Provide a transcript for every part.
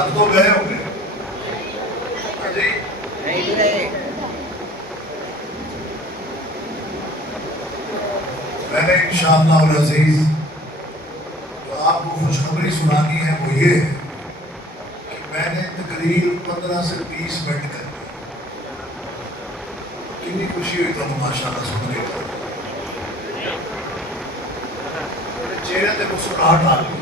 اب تو گئے ہوں گے جی میں نے انشاءاللہ العزیز جو آپ کو خوشخبری سنانی ہے وہ یہ ہے کہ میں نے تقریر 15 سے 20 منٹ کر دی. کتنی خوشی ہوئی تو ماشاءاللہ سن کے چہرے پہ مسکراہٹ آ گئی.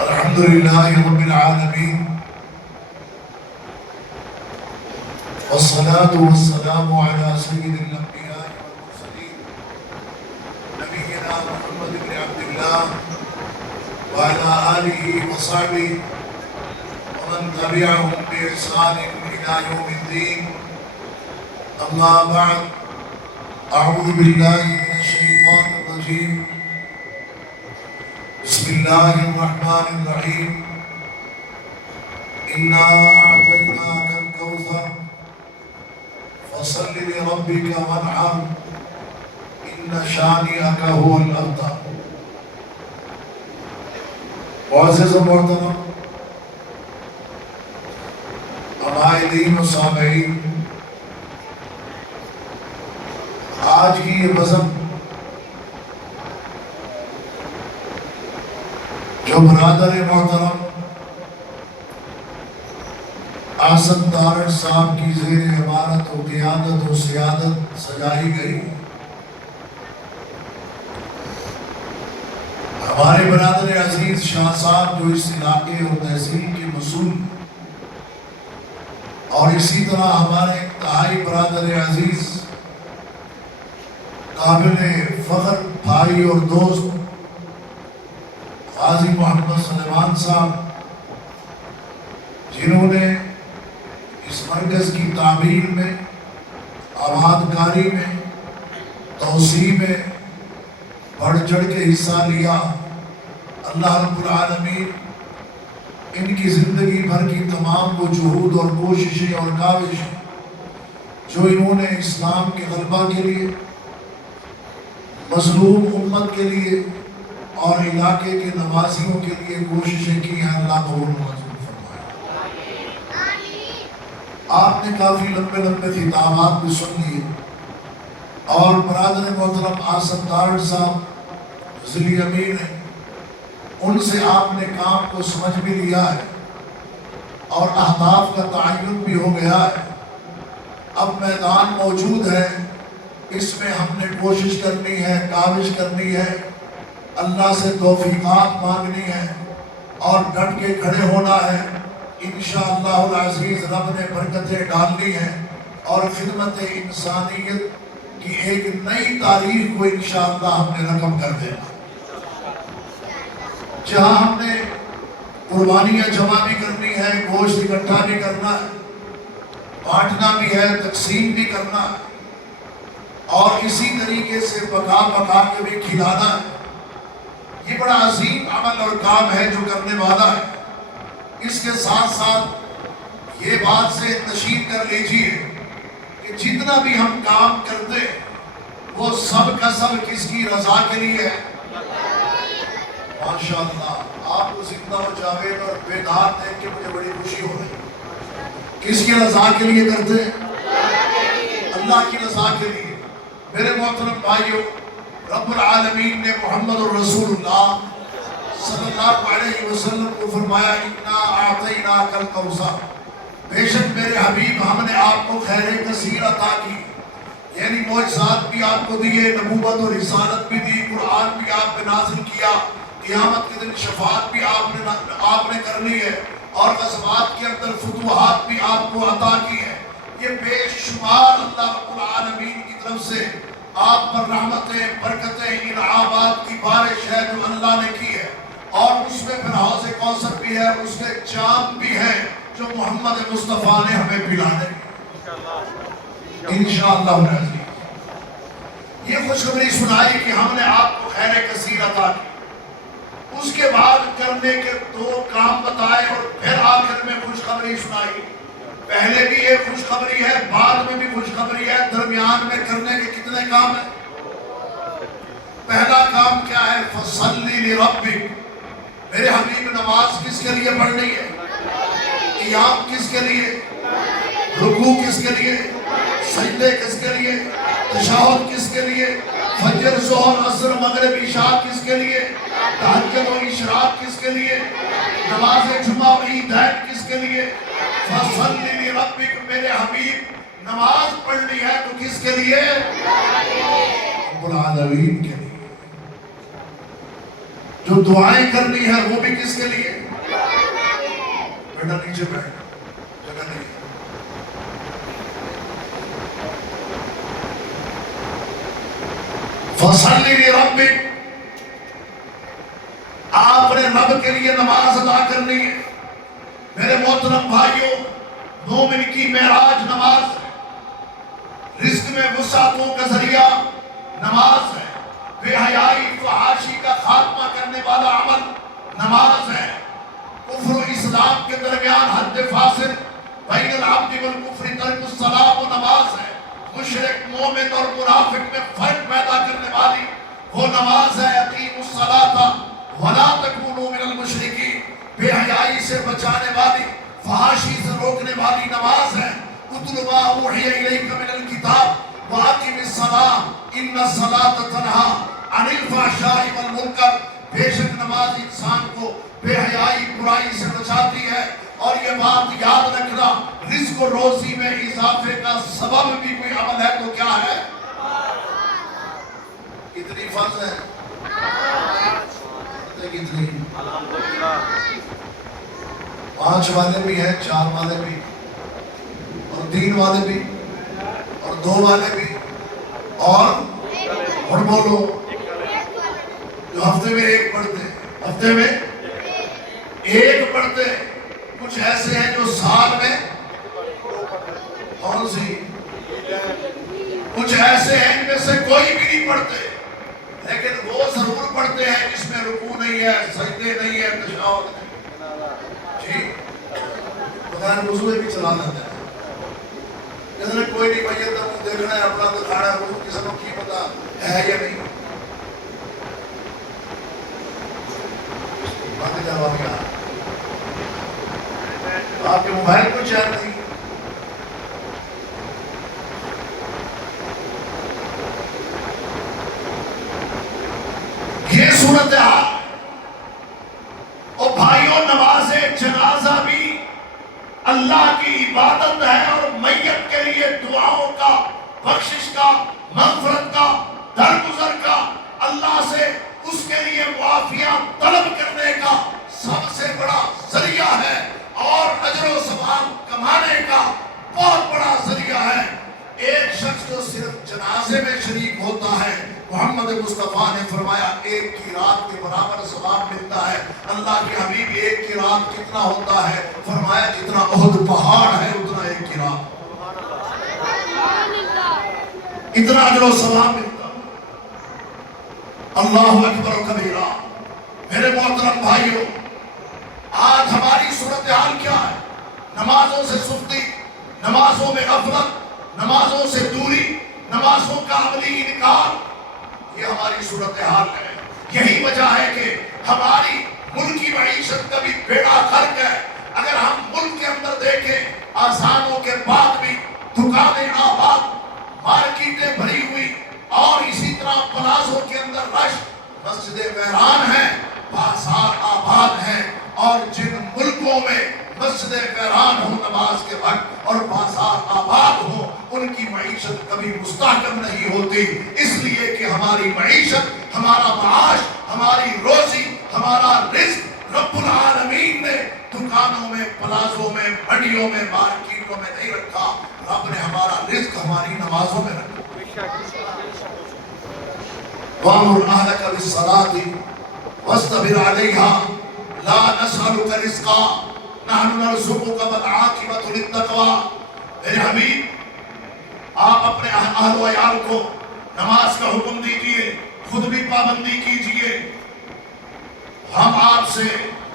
الحمدللہ رب العالمین والصلاة والسلام على سید الانبیاء والمرسلین نبینا محمد بن عبداللہ وعلى آلہ وصحبہ ومن تبعهم بإحسان إلى يوم الدين. أما بعد أعوذ بالله من الشيطان الرجيم. بسم الله الرحمن الرحيم. إنا أعطيناك الكوثر فصل لربك وانحر إن شانئك هو الأبتر. معزز و محترم عمائدین و سامعین، آج کی یہ بزم جو برادر محترم آصف دارڑ صاحب کی زیر عمارت و قیادت و سیادت سجائی گئی، ہمارے برادر عزیز شاہ صاحب جو اس علاقے اور تحصیل کے مسئول، اور اسی طرح ہمارے انتہائی برادر عزیز قابل فخر بھائی اور دوست قاضی محمد سلیمان صاحب، جنہوں نے اس مرکز کی تعمیر میں، آباد کاری میں، توسیع میں بڑھ چڑھ کے حصہ لیا. اللہ رب العالمین ان کی زندگی بھر کی تمام وہ جہود اور کوششیں اور کاوشیں جو انہوں نے اسلام کے غلبہ کے لیے، مظلوم امت کے لیے اور علاقے کے نوازیوں کے لیے کوششیں کی ہیں، اللہ قبول منظور فرمائے. آپ نے کافی لمبے لمبے خطابات بھی سن لیے، اور برادر محترم آصف دارڑ صاحب ضلعی امیر ہیں، ان سے آپ نے کام کو سمجھ بھی لیا ہے اور اہداف کا تعین بھی ہو گیا ہے. اب میدان موجود ہے، اس میں ہم نے کوشش کرنی ہے، کاوش کرنی ہے، اللہ سے توفیقات مانگنی ہے اور ڈٹ کے کھڑے ہونا ہے. انشاءاللہ العزیز رب نے برکتیں ڈالنی ہیں اور خدمت انسانیت کی ایک نئی تاریخ کو انشاءاللہ ہم نے رقم کر دینا. جہاں ہم نے قربانیاں جمع بھی کرنی ہے، گوشت اکٹھا بھی کرنا ہے، بانٹنا بھی ہے، تقسیم بھی کرنا ہے، اور اسی طریقے سے پکا پکا کے بھی کھلانا ہے. یہ بڑا عظیم عمل اور کام ہے جو کرنے والا ہے. اس کے ساتھ ساتھ یہ بات سے نشین کر لیجئے کہ جتنا بھی ہم کام کرتے وہ سب کا سب کس کی رضا کے لیے ہے. ماشاءاللہ آپ کو زندہ و جاوید اور بیدار دیکھ کے مجھے بڑی خوشی ہو رہی ہے. کس کی رضا کے لیے کرتے ہیں؟ اللہ کی رضا کے لیے. میرے محترم بھائیو، رب العالمین نے محمد الرسول اللہ صلی اللہ علیہ وسلم کو فرمایا اِنَّا أَعْطَيْنَاكَ الْكَوْثَرَ، بے شک میرے حبیب ہم نے آپ کو خیر کثیر عطا کی، یعنی معجزات بھی آپ کو دیے، نبوت اور رسالت بھی دی، قرآن بھی آپ پہ نازل کیا، قیامت کے دن شفاعت بھی آپ نے کرنی ہے، اور غزوات کے اندر فتوحات بھی آپ کو عطا کی ہے. یہ بے شمار اللہ رب العالمین کی طرف سے آپ پر رحمتیں، برکتیں، انعامات کی بارش ہے جو اللہ نے کی ہے. اور اس میں پھر حوض کوثر بھی ہے، اس کے جام بھی ہیں جو محمد مصطفیٰ نے ہمیں پلانے انشاءاللہ العزیز. یہ خوشخبری سنائی کہ ہم نے آپ کو خیر کثیر عطا کی. اس کے بعد کرنے کے 2 کام بتائے اور پھر آخر میں خوشخبری سنائی. پہلے بھی ایک خوشخبری ہے، بعد میں بھی خوشخبری ہے، درمیان میں کرنے کے کتنے کام ہیں؟ پہلا کام کیا ہے؟ فَصَلِّ لِرَبِّكَ، میرے حبیب نماز کس کے لیے پڑھنی ہے؟ قیام کس کے لیے؟ رکوع کس کے لیے؟ سجدے کس کے لیے؟ تشہد کس کے لیے؟ فجر ظہر عصر مغرب عشاء کس کے لیے؟ تہجد و اشراق کس کے لیے؟ نماز جمعہ و عیدین کس کے لیے؟ فَصَلِّ لِرَبِّكَ، میرے حبیب نماز پڑھنی ہے تو کس کے لیے؟ رب العالمین کے لیے۔ جو دعائیں کرنی ہے وہ بھی کس کے لیے؟ بیٹا نیچے بیٹھ، جگہ نہیں ہے۔ فَصَلِّ لِرَبِّكَ، آپ نے رب کے لیے نماز ادا کرنی ہے۔ میرے محترم بھائیوں، مومن کی معراج نماز ہے، رزق میں وسعتوں کا ذریعہ نماز ہے، بے حیائی فحاشی کا خاتمہ کرنے والا عمل نماز ہے، کفر و اسلام کے درمیان حد فاصل بین العبد والکفر ترک الصلاۃ و نماز ہے، مشرک مومن اور منافق میں فرق پیدا کرنے والی وہ نماز ہے، اقیموا الصلاۃ ولا تکونوا من المشرکین، بے حیائی سے بچانے والی، فحاشی سے روکنے والی نماز ہے، اتل ما اوحی الیک من الکتاب واقم الصلاۃ ان الصلاۃ تنہی عن الفحشاء والمنکر، بے شک نماز انسان کو بے حیائی برائی سے بچاتی ہے، اور یہ بات یاد رکھنا، رزق و روزی میں اضافے کا سبب بھی کوئی عمل ہے تو کیا ہے؟ کتنی فرض ہے؟ کتنی؟ 5 والے بھی ہیں، 4 والے بھی، اور 3 والے بھی، اور 2 والے بھی، اور بولو جو ہفتے میں 1 پڑھتے ہیں، ہفتے میں 1 پڑھتے ہیں، کچھ ایسے ہیں جو سال میں کون سی، کچھ ایسے ہیں ان میں سے کوئی بھی نہیں پڑھتے، لیکن وہ ضرور پڑھتے ہیں جس میں رکوع نہیں ہے، سجدے نہیں ہے، تشہد نہیں، جی بغیر وضو بھی چلا لیتے ہیں، جس نے کوئی نہیں میت کا منہ دیکھنا ہے، اپنا دکھانا ہے، وضو کسی کو کی پتا ہے یا نہیں، باقی جواب کیا ہے؟ آپ کے موبائل کو چیک نہیں، یہ صورتحال۔ اور بھائیوں، نماز جنازہ بھی اللہ کی عبادت ہے، اور میت کے لیے دعاؤں کا، بخشش کا، مغفرت کا، درگزر کا، اللہ سے اس کے لیے معافیات طلب کرنے کا سب سے بڑا ذریعہ ہے، اور اجر و ثواب کمانے کا بہت بڑا ذریعہ ہے۔ ایک شخص جو صرف جنازے میں شریک ہوتا ہے، محمد مصطفیٰ نے فرمایا 1 کی رات کے برابر ثواب ملتا ہے۔ اللہ کے حبیب 1 کی رات کتنا ہوتا ہے؟ فرمایا جتنا احد پہاڑ ہے اتنا 1 کی رات، اتنا اجر و ثواب ملتا ہے۔ اللہ اکبر و کبیرہ۔ میرے محترم بھائیوں، آج ہماری صورتحال کیا ہے؟ نمازوں سے سستی، نمازوں میں غفلت، نمازوں سے دوری، نمازوں کا عملی انکار، یہ ہماری صورتحال ہے۔ یہی وجہ ہے کہ ہماری ملکی معیشت کا بھی بیڑا غرق ہے۔ اگر ہم ملک کے اندر دیکھیں، آسانوں کے بعد بھی دکانیں آباد، مارکیٹیں بھری ہوئی، اور اسی طرح پلازوں کے اندر رش، مسجدیں ویران ہیں، بازار آباد ہیں، اور جن ملکوں میں مسجدیں ویران ہوں نماز کے وقت اور بازار آباد ہوں، ان کی معیشت کبھی مستحکم نہیں ہوتی، اس لیے کہ ہماری معیشت، ہمارا معاش، ہماری روزی، ہمارا رزق رب العالمین نے دکانوں میں، پلازوں میں، منڈیوں میں، مارکیٹوں میں نہیں رکھا، رب نے ہمارا رزق ہماری نمازوں میں رکھا۔ وَأْمُرْ أَهْلَكَ بِالصَّلَاةِ وَاسْتَبِرْ عَلَيْهَا لَا نَسْأَلُكَ رِزْقًا نحن نرزقك والعاقبۃ للتقویٰ۔ میرے حبیب، آپ اپنے اہل و عیال کو نماز کا حکم دیجئے، خود بھی پابندی کیجئے۔ ہم آپ سے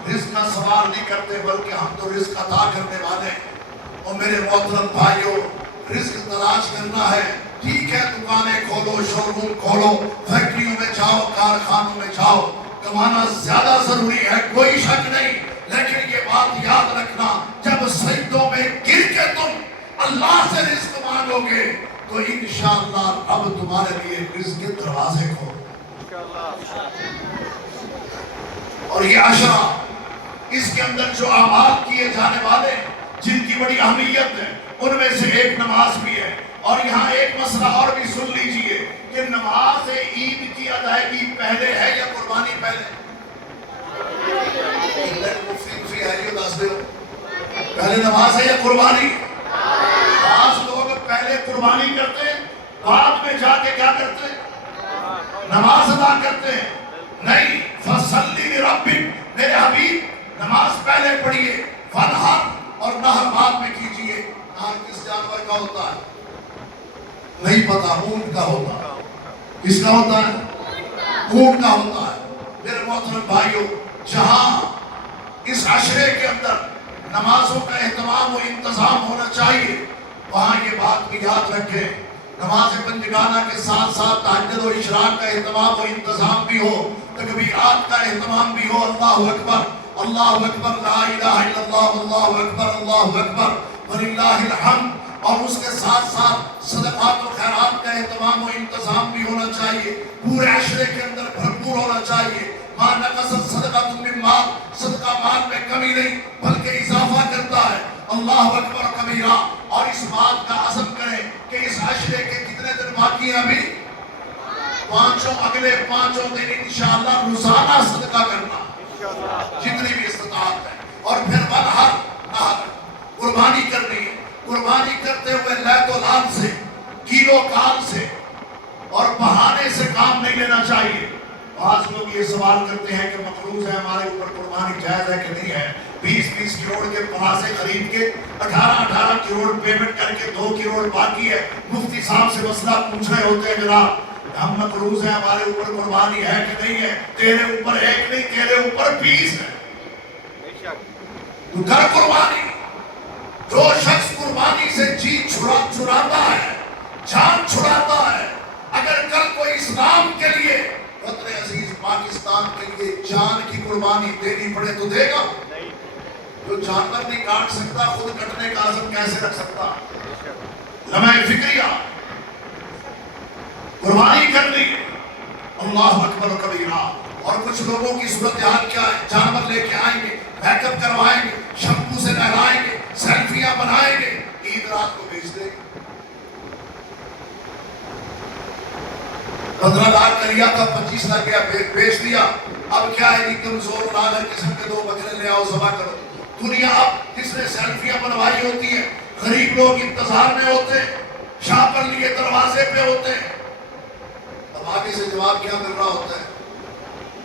رزق کا سوال نہیں کرتے، بلکہ ہم تو رزق عطا کرنے والے ہیں۔ اور میرے محترم بھائیوں، رزق تلاش کرنا ہے، ٹھیک ہے، دکانیں کھولو، شو روم کھولو، فیکٹریوں میں جاؤ، کارخانوں میں جاؤ، کمانا زیادہ ضروری ہے، کوئی شک نہیں، لیکن یہ بات یاد رکھنا، جب سجدوں میں گر کے تم اللہ سے رزق مانگو گے تو انشاءاللہ اب تمہارے لیے رزق کے دروازے کھولو۔ اور یہ عشرہ، اس کے اندر جو اعمال کیے جانے والے جن کی بڑی اہمیت ہے، ان میں سے ایک نماز بھی ہے۔ اور یہاں ایک مسئلہ اور بھی سن لیجئے کہ نماز عید کی ادائیگی پہلے ہے یا قربانی پہلے؟ پہلے نماز ہے یا قربانی؟ بعض لوگ پہلے قربانی کرتے ہیں، بعد میں جا کے کیا کرتے ہیں؟ نماز ادا کرتے ہیں۔ نہیں، فَصَلِّ لِرَبِّكَ، میرے حبیب نماز پہلے پڑھیے، وَانْحَرْ، اور نحر بعد میں کیجئے۔ نحر کس جانور کا ہوتا ہے؟ نہیں پتا، اونٹ کا ہوتا ہے۔ کس کا ہوتا ہے؟ اونٹ کا ہوتا ہے۔ میرے محترم بھائیوں، جہاں اس عشرے کے اندر نمازوں کا اہتمام و انتظام ہونا چاہیے، وہاں یہ بات بھی یاد رکھیں، نماز پنجگانہ کے ساتھ ساتھ تہجد و اشراق کا اہتمام و انتظام بھی ہو، تکبیرات کا اہتمام بھی ہو، اللہ اکبر، اللہ اکبر، لا الہ الا اللہ، اللہ اکبر، اللہ اکبر، وللہ الحمد، اور اس کے ساتھ ساتھ صدقات و خیرات کا اہتمام و انتظام بھی ہونا چاہیے، پورے عشرے کے اندر بھرپور ہونا چاہیے۔ ما نقصت صدقۃ من مال، صدقہ مال میں کمی نہیں بلکہ اضافہ کرتا ہے، اللہ اکبر کبیرہ۔ اور اس بات کا عزم کریں کہ اس عشرے کے کتنے دن باقی ہیں ابھی؟ پانچوں، اگلے پانچوں دن انشاءاللہ روزانہ صدقہ کرنا جتنی بھی استطاعت ہے، اور پھر وَانْحَرْ، نحر، قربانی کرنی ہے۔ قربانی کرتے ہوئے لیت و لال سے، کیلو کال سے اور بہانے سے کام نہیں لینا چاہیے۔ بعض لوگ یہ سوال کرتے ہیں کہ مقروض ہے، ہمارے اوپر قربانی جائز ہے کہ نہیں ہے؟ 20 کروڑ کے پراسے خرید کے 18 کروڑ پیمنٹ کر کے 2 کروڑ باقی ہے، مفتی صاحب سے مسئلہ پوچھ رہے ہوتے ہیں، جناب ہم مقروض ہیں، ہمارے اوپر قربانی ہے کہ نہیں ہے؟ تیرے اوپر ایک نہیں، تیرے اوپر 20 ہے، تو کر قربانی۔ جو شخص قربانی سے جی چھڑاتا ہے، جان چھڑاتا ہے، اگر کل کوئی اسلام کے لیے، وطن عزیز پاکستان کے لیے جان کی قربانی دینی پڑے تو دے گا؟ جو جانور نہیں کاٹ سکتا، خود کٹنے کا عزم کیسے رکھ سکتا؟ لمحہ فکریہ قربانی کرنی ہے، اللہ اکبر کبیرہ۔ اور کچھ لوگوں کی صورتحال کیا ہے؟ جانور لے کے آئیں گے، میک اپ کروائیں گے، شیمپو سے نہلائیں گے، سیلفیاں بنائیں گے، عید رات کو بیچ دیں گے۔ 15 لاکھ کا لیا تھا، 25 لاکھ گیا بیچ دیا، اب کیا ہے؟ کمزور نادر قسم کے 2 بکرے لے آؤ، ذبح کرو۔ دنیا اب جس نے سیلفیاں بنوائی ہوتی ہیں، غریب لوگ انتظار میں ہوتے ہیں، شاپر لیے دروازے پہ ہوتے ہیں، اب آگے سے جواب کیا مل رہا ہوتا ہے؟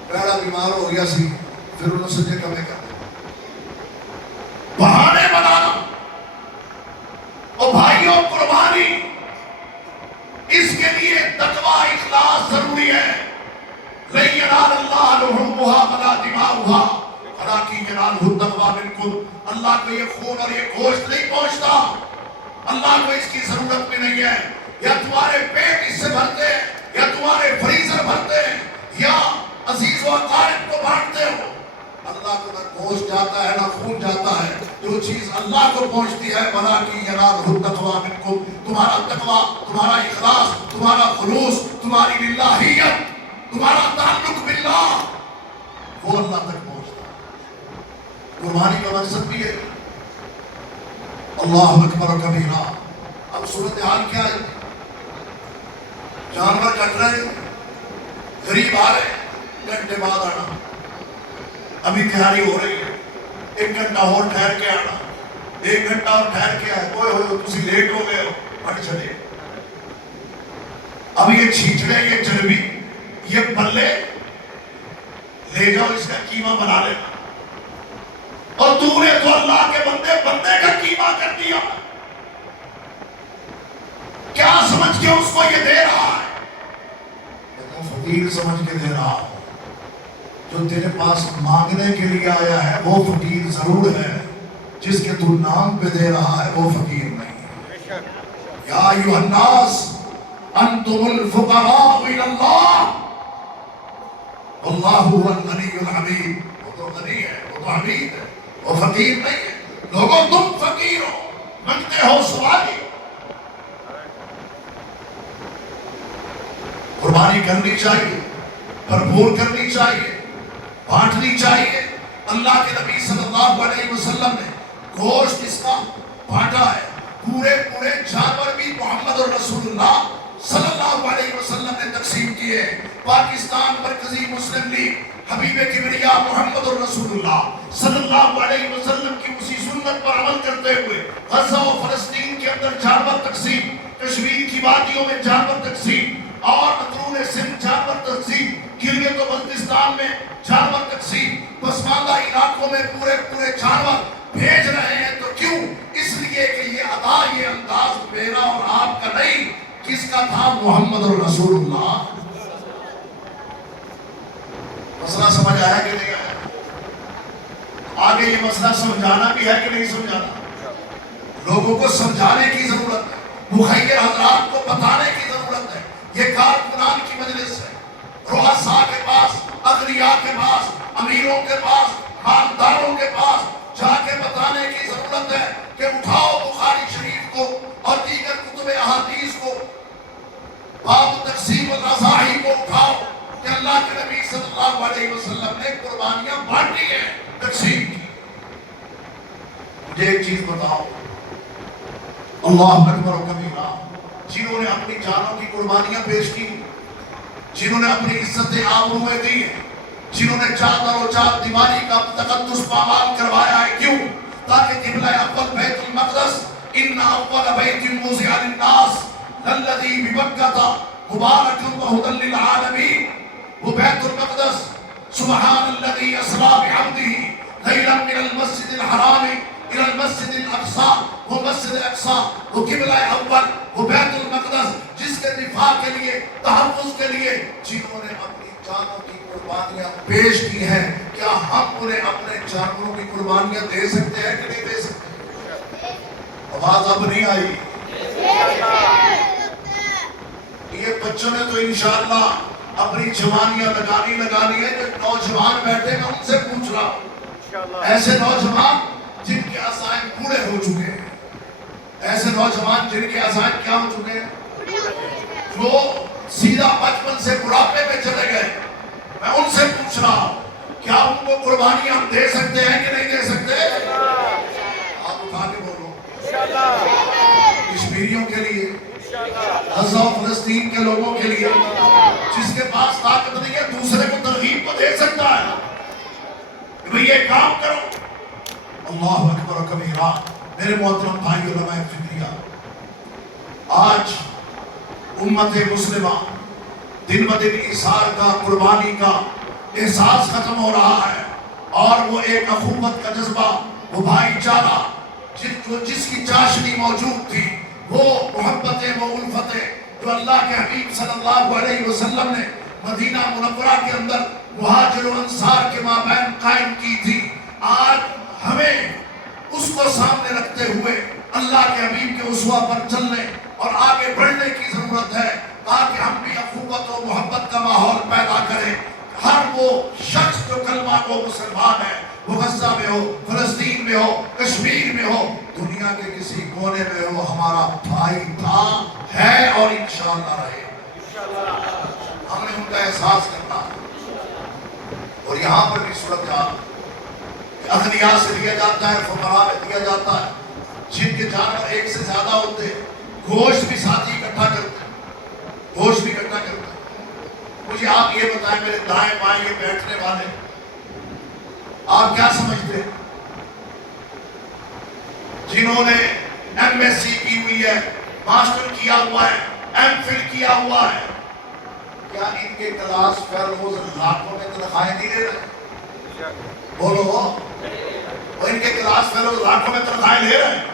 بیڑا بیمار ہو گیا سی، پھر انہوں سجدے کمے کرتے، بہانے بنانا۔ اور بھائیوں، قربانی اس کے لیے تقوی، اخلاص ضروری ہے۔ لَن يَنَالَ اللَّهَ لُحُومُهَا وَلَا دِمَاؤُهَا وَلَٰكِن يَنَالُهُ التَّقْوَىٰ مِنكُمْ، اللہ کو یہ خون اور یہ گوشت نہیں پہنچتا، اللہ کو اس کی ضرورت بھی نہیں ہے، یا تمہارے پیٹ اس سے بھرتے ہیں، یا تمہارے فریزر بھرتے ہیں، یا عزیز و اقارب کو بانٹتے ہو، اللہ کو نہ گوشت جاتا ہے نہ خون جاتا ہے، جو چیز اللہ کو پہنچتی ہے، وَلَٰكِن يَنَالُهُ التَّقْوَىٰ مِنكُمْ، تمہارا تقویٰ، تمہارا اخلاص، تمہارا خلوص، تمہاری للہیت، تمہارا تعلق باللہ، وہ اللہ تک پہنچتا ہے۔ قربانی کا مقصد بھی ہے، اللہ اکبر کبیرہ۔ اب صورتحال کیا ہے؟ جانور کٹ رہے، غریب آ رہے، گھنٹے بعد آنا، ابھی تیاری ہو رہی ہے، 1 گھنٹہ اور ٹھہر کے آنا، 1 گھنٹہ اور ٹھہر کے آئے، اوئے ہوئے تسی لیٹ ہو گئے ہو، ہٹ چلے۔ اب یہ چھیچڑے، یہ چربی، یہ پلے لے جاؤ، اس کا قیمہ بنا لینا، اور تو نے تو اللہ کے بندے کا قیمہ کر دیا، کیا سمجھ کے اس کو یہ دے رہا ہے؟ فقیر سمجھ کے دے رہا ہوں، جو تیرے پاس مانگنے کے لیے آیا ہے وہ فقیر ضرور ہے، جس کے تو نام پہ دے رہا ہے وہ فقیر نہیں ہے۔ یا ایھا الناس انتم الفقراء الی اللہ واللہ هو الغنی الحمید۔ وہ تو غنی ہے، وہ تو حمید ہے، وہ فقیر نہیں ہے۔ لوگوں تم فقیر ہو، منگتے ہو سوالی۔ قربانی کرنی چاہیے، بھرپور کرنی چاہیے، بانٹنی چاہیے۔ اللہ کے نبی صلی اللہ علیہ وسلم نے گوشت اس کا بانٹا ہے، پورے جانور بھی محمد رسول اللہ صلی اللہ علیہ وسلم نے تقسیم کیے۔ پاکستان مرکزی مسلم لیگ حبیب کبریا محمد رسول اللہ صلی اللہ علیہ وسلم کی اسی سنت پر عمل کرتے ہوئے غزہ و فلسطین کے اندر جانور تقسیم، کشمیر کی وادیوں میں جانور تقسیم، اور اندرون سندھ جانور تقسیم، گلگت و بلتستان میں جانور تقسیم، پسماندہ علاقوں میں پورے جانور بھیج رہے ہیں۔ تو کیوں؟ اس لیے کہ یہ ادا، یہ انداز میرا اور آپ کا نہیں، کس کا تھا؟ محمد رسول اللہ۔ مسئلہ سمجھ آیا کہ نہیں آیا؟ آگے یہ مسئلہ سمجھانا بھی ہے کہ نہیں سمجھانا؟ لوگوں کو سمجھانے کی ضرورت ہے، مخیر حضرات کو بتانے کی ضرورت ہے۔ یہ کارکنان کی مجلس ہے، رؤساء کے پاس، اغنیاء کے پاس، امیروں کے پاس، مالداروں کے پاس جا کے بتانے کی ضرورت ہے کہ اٹھاؤ بخاری شریف کو اور دیگر کتب احادیث کو، باب تقسیم الاضاحی کو اٹھاؤ کہ اللہ کے نبی صلی اللہ علیہ وسلم نے قربانیاں بانٹی ہیں، تقسیم کی۔ مجھے ایک چیز بتاؤ، اللہ اکبر و کبیرہ، جنہوں نے اپنی جانوں کی قربانیاں پیش کی، جنہوں نے اپنی عزت آبروئیں دی ہیں، جنہوں نے چادر و چار دیواری کا تقدس پامال کروایا ہے، کیوں؟ تاکہ قبلہ اول بیت المقدس، ان اول بیت وضع للناس للذی ببکۃ مبارک وہدی للعالمین، وہ بیت المقدس، سبحان الذی اسری بعبدہ لیلا من المسجد الحرام الى المسجد الاقصی، وہ مسجد اقصی، وہ قبلہ اول، وہ بیت المقدس جس کے دفاع کے لیے، تحفظ کے لیے جنہوں نے اپنی جانوں کی قربانیاں پیش کی ہیں، کیا ہم انہیں اپنے جانوروں کی قربانیاں دے سکتے ہیں کہ نہیں دے سکتے؟ آواز اب نہیں آئی؟ یہ بچوں نے تو انشاءاللہ اپنی جوانیاں لگانی ہے۔ جو نوجوان بیٹھے میں ان سے پوچھ رہا ہوں، ایسے نوجوان جن کے عزائم بوڑھے ہو چکے ہیں، ایسے نوجوان جن کے عزائم کیا ہو چکے ہیں، جو سیدھا بچپن سے بڑھاپے میں چلے گئے، میں ان سے پوچھ رہا ہوں کیا ان کو قربانیاں ہم دے سکتے ہیں کہ نہیں دے سکتے؟ آپ اٹھا کے بولو۔ کشمیریوں کے لیے، غزہ و فلسطین کے لوگوں کے لیے، جس کے پاس طاقت نہیں ہے دوسرے کو ترغیب تو دے سکتا ہے کہ بھئی یہ کام کرو۔ اللہ اکبر و کبیرہ۔ میرے محترم بھائی علماء فکریہ، آج امت مسلمہ دن بدن ایثار کا، قربانی کا احساس ختم ہو رہا ہے، اور وہ ایک اخوت کا جذبہ، وہ بھائی چارہ جس کی چاشنی موجود تھی، وہ محبتیں، وہ الفتیں جو اللہ کے حبیب صلی اللہ علیہ وسلم نے مدینہ منورہ کے اندر مہاجر و انصار کے مابین قائم کی تھی، آج ہمیں اس کو سامنے رکھتے ہوئے اللہ کے حبیب کے اسوہ پر چلنے اور آگے بڑھنے کی ضرورت ہے، تاکہ ہم بھی اخوت و محبت کا ماحول پیدا کریں۔ ہر وہ شخص جو کلمہ کو مسلمان ہے، وہ غزہ میں ہو، فلسطین میں ہو، کشمیر میں ہو، دنیا کے کسی کونے میں ہو، ہمارا بھائی تھا، ہے اور انشاءاللہ رہے۔ ہم نے ان کا احساس کرنا ہے۔ اور یہاں پر بھی صورتحال اغنیاء سے دیا جاتا ہے، فقراء میں دیا جاتا ہے، جن کے جانور ایک سے زیادہ ہوتے ہیں، گوشت بھی ساتھی اکٹھا کرتے ہیں، گوشت بھی اکٹھا کرتے ہیں۔ مجھے آپ یہ بتائیں، میرے دائیں بائیں یہ بیٹھنے والے، آپ کیا سمجھتے ہیں؟ جنہوں نے ایم ایس سی کی ہوئی ہے، ماسٹر کیا ہوا ہے، ایم فل کیا ہوا ہے، کیا ان کے کلاس فیلوز لاکھوں میں تنخواہیں نہیں لے رہے؟ بولو، وہ ان کے کلاس فیلوز لاکھوں میں تنخواہیں لے رہے ہیں؟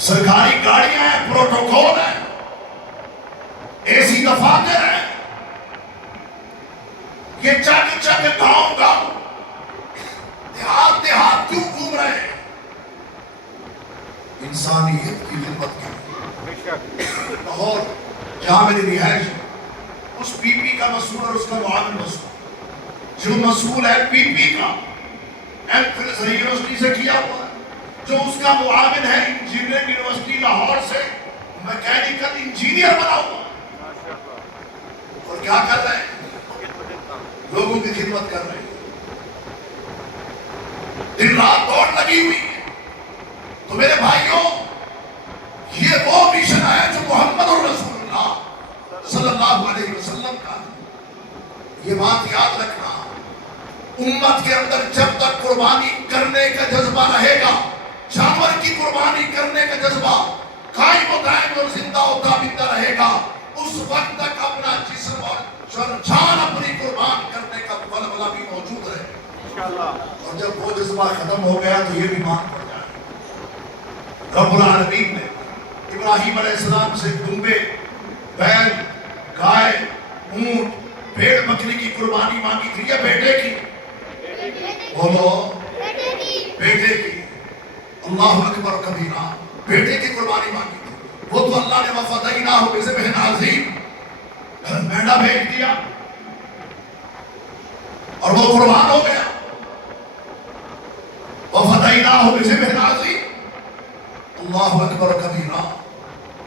سرکاری گاڑیاں ہیں، پروٹوکول ہیں، اے سی دفاتر ہیں، یہ چک چک گاؤں گاؤں دیہات دیہات کیوں گھوم رہے ہیں؟ انسانیت کی خدمت کے لیے۔ لاہور جہاں میری رہائش ہے، اس پی پی کا مسئول اور اس کا معاون مسئول، جو مسئول ہے پی پی کا ایم فل یونیورسٹی سے کیا ہوا ہے، جو اس کا معاون ہے انجینئرنگ یونیورسٹی لاہور سے میکینیکل انجینئر بنا ہوا ہے، اور کیا کر رہے ہیں؟ لوگوں کی خدمت کر رہے ہیں، دن رات دوڑ لگی ہوئی ہے۔ تو میرے بھائیوں، یہ وہ مشن ہے جو محمد رسول اللہ صلی اللہ علیہ وسلم کا ہے۔ یہ بات یاد رکھنا، امت کے اندر جب تک قربانی کرنے کا جذبہ رہے گا، جانور کی قربانی کرنے کا جذبہ قائم و دائم اور زندہ و تابندہ رہے گا، اس وقت تک اپنا جسم اور جان اپنی قربان کرنے کا ولولہ بھی موجود رہے گا۔ اور جب وہ جذبہ ختم ہو گیا تو یہ بھی مان پڑ جائے۔ رب العالمین نے ابراہیم علیہ السلام سے دمبے، بیل، گائے، اونٹ، بھیڑ بکری کی قربانی مانگی تھی یا بیٹے کی؟ بولو، بیٹے کی۔ اللہ اکبر کبیرہ، بیٹے کی قربانی مانگی تھی۔ وہ تو اللہ نے وَفَدَيْنَاهُ بِذِبْحٍ عَظِيمٍ، مینڈا بھیج دیا اور وہ قربان ہو گیا۔ وَفَدَيْنَاهُ بِذِبْحٍ عَظِيمٍ، اللہ اکبر کبیرہ۔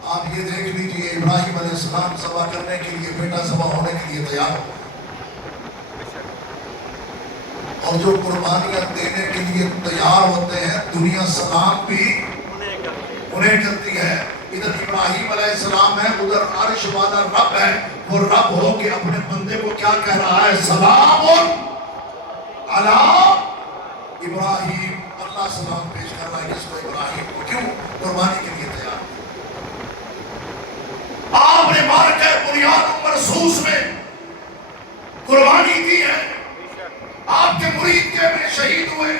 آپ یہ دیکھ لیجئے، ابراہیم علیہ السلام ذبح کرنے کے لیے، بیٹا ذبح ہونے کے لیے تیار ہو، اور جو قربانیاں دینے کے لیے تیار ہوتے ہیں، دنیا سلام بھی انہیں کرتی ہے۔ ادھر ابراہیم علیہ السلام ہے، ادھر عرش والا رب ہے۔ وہ رب ہو کے اپنے بندے کو کیا کہہ رہا ہے؟ سلام علی ابراہیم۔ اللہ سلام پیش کر رہا ہے جس کو ابراہیم کو، کیوں؟ قربانی کے لیے تیار۔ آپ نے مارکہ بنیاد مرصوص میں قربانی دی ہے، آپ کے مرید کے میں شہید ہوئے،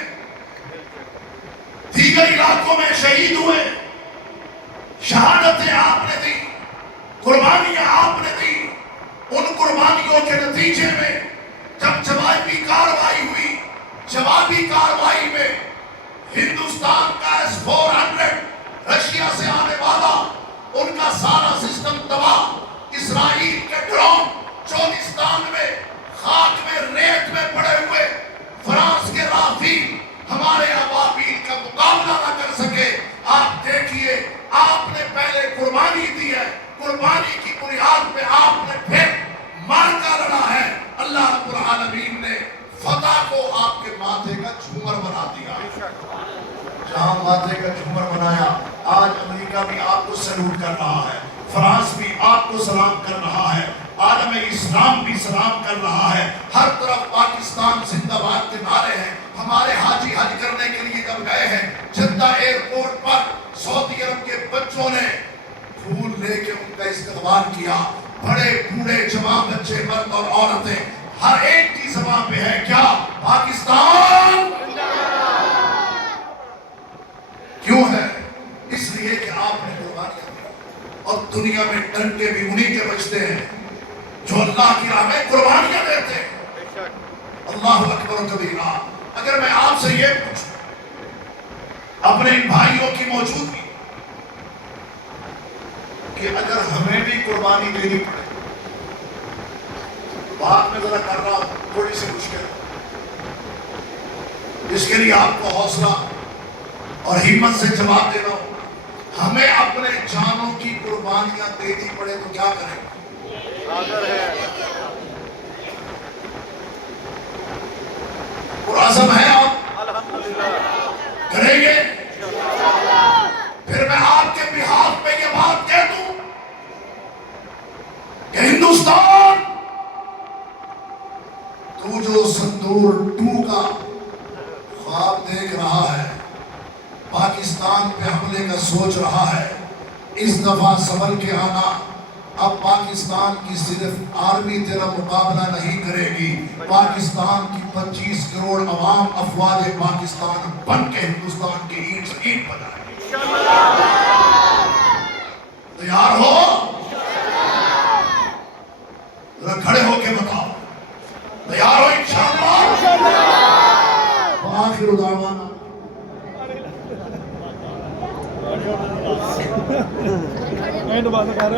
دیگر علاقوں میں شہید ہوئے، شہادتیں آپ نے دی، قربانیاں آپ نے دی۔ ان قربانیوں کے نتیجے میں جب جوابی کارروائی ہوئی، جوابی کارروائی میں ہندوستان کا S-400 رشیا سے آنے والا ان کا سارا سسٹم تباہ، اسرائیل کے ڈرون چولستان میں خاک میں ریت میں پڑے ہوئے، فرانس کے رافیل ہمارے ابابیل کا مقابلہ نہ کر سکے۔ آپ دیکھیے، آپ نے پہلے قربانی دی ہے، قربانی کی بنیاد پہ آپ نے پھر مارکا لڑا ہے۔ اللہ رب العالمین نے فتح کو آپ کے ماتھے کا جھومر بنا دیا۔ جہاں ماتھے کا جھومر بنایا، آج امریکہ بھی آپ کو سلوٹ کر رہا ہے، فرانس بھی آپ کو سلام کر رہا ہے، عالم اسلام بھی سلام کر رہا ہے، ہر طرف پاکستان زندہ باد کے نعرے ہیں۔ ہمارے حاجی حج کرنے کے لیے جب گئے ہیں، جدہ ایئرپورٹ پر سعودی عرب کے بچوں نے پھول لے کے ان کا استقبال کیا۔ بڑے بوڑھے جوان بچے مرد اور عورتیں، ہر ایک کی زبان پہ ہے کیا؟ پاکستان۔ کیوں ہے؟ اس لیے کہ آپ نے قربانیاں دی، اور دنیا میں ڈنڈے بھی انہی کے بجتے ہیں جو اللہ کی راہ میں قربانیاں دیتے ہیں۔ اللہ اکبر کبیرہ۔ اگر میں آپ سے یہ پوچھوں، اپنے ان بھائیوں کی موجودگی کہ اگر ہمیں بھی قربانی دینی پڑے، بات میں ذرا کر رہا ہوں تھوڑی سی مشکل، اس کے لیے آپ کو حوصلہ اور ہمت سے جواب دینا ہوگا۔ ہمیں اپنے جانوں کی قربانیاں دینی پڑے تو کیا کریں؟ پرعزم ہے آپ؟ کریں گے؟ پھر میں آپ کے بہاف پہ یہ بات کہہ دوں کہ ہندوستان، تو جو سندور 2 کا خواب دیکھ رہا ہے، پاکستان پہ حملے کا سوچ رہا ہے، اس دفعہ سنبھل کے آنا۔ اب پاکستان کی صرف آرمی تیرا مقابلہ نہیں کرے گی، پاکستان کی 25 کروڑ عوام افواج پاکستان بن کے ہندوستان کی اینٹ سے اینٹ بنائے گی۔ تیار ہو؟ ذرا کھڑے ہو کے بتاؤ، تیار ہو انشاءاللہ؟ وآخر ਐਂਡ ਬੰਦ ਕਰ